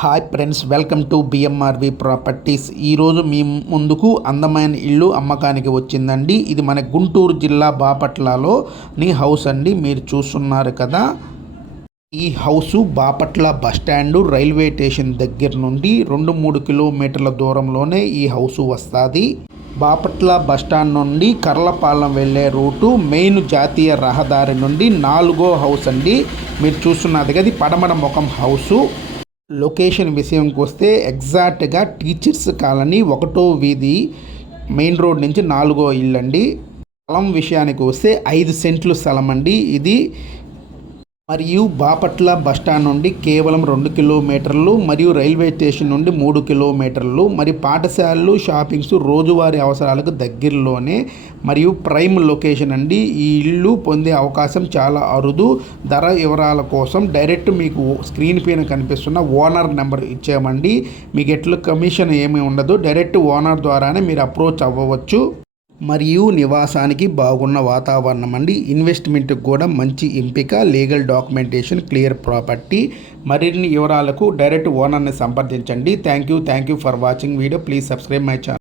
Hi friends, welcome to BMRV properties. ఈరోజు మీ ముందుకు అందమైన ఇల్లు అమ్మకానికి వచ్చిందండి. ఇది మన గుంటూరు జిల్లా బాపట్లలోని హౌస్ అండి. మీరు చూస్తున్నారు కదా, ఈ house Bapatla bus stand railway station దగ్గర నుండి 2-3 కిలోమీటర్ల దూరంలోనే ఈ హౌసు వస్తుంది. బాపట్ల బస్టాండ్ నుండి కర్లపాలెం వెళ్ళే రూటు మెయిన్ జాతీయ రహదారి నుండి 4వ హౌస్ అండి. మీరు చూస్తున్నది కదా, పడమర ముఖం హౌసు. లొకేషన్ విషయంకి వస్తే ఎగ్జాక్ట్గా టీచర్స్ కాలనీ 1వ వీధి మెయిన్ రోడ్ నుంచి 4వ ఇల్లు అండి. స్థలం విషయానికి వస్తే 5 సెంట్లు స్థలం అండి ఇది. మరియు బాపట్ల బస్టాండ్ నుండి కేవలం 2 కిలోమీటర్లు, మరియు రైల్వే స్టేషన్ నుండి 3 కిలోమీటర్లు, మరి పాఠశాలలు, షాపింగ్స్, రోజువారీ అవసరాలకు దగ్గరలోనే, మరియు ప్రైమ్ లొకేషన్ అండి. ఈ ఇల్లు పొందే అవకాశం చాలా అరుదు. ధర వివరాల కోసం డైరెక్ట్ మీకు స్క్రీన్ పైన కనిపిస్తున్న ఓనర్ నెంబర్ ఇచ్చామండి. మీకు ఎట్లా కమిషన్ ఏమీ ఉండదు, డైరెక్ట్ ఓనర్ ద్వారానే మీరు అప్రోచ్ అవ్వవచ్చు. మరియు నివాసానికి బాగున్న వాతావరణం అండి. ఇన్వెస్ట్మెంట్కి కూడా మంచి ఎంపిక, లీగల్ డాక్యుమెంటేషన్, క్లియర్ ప్రాపర్టీ. మరిన్ని వివరాలకు డైరెక్ట్ ఓనర్ని సంప్రదించండి. Thank you for watching video. Please subscribe my channel.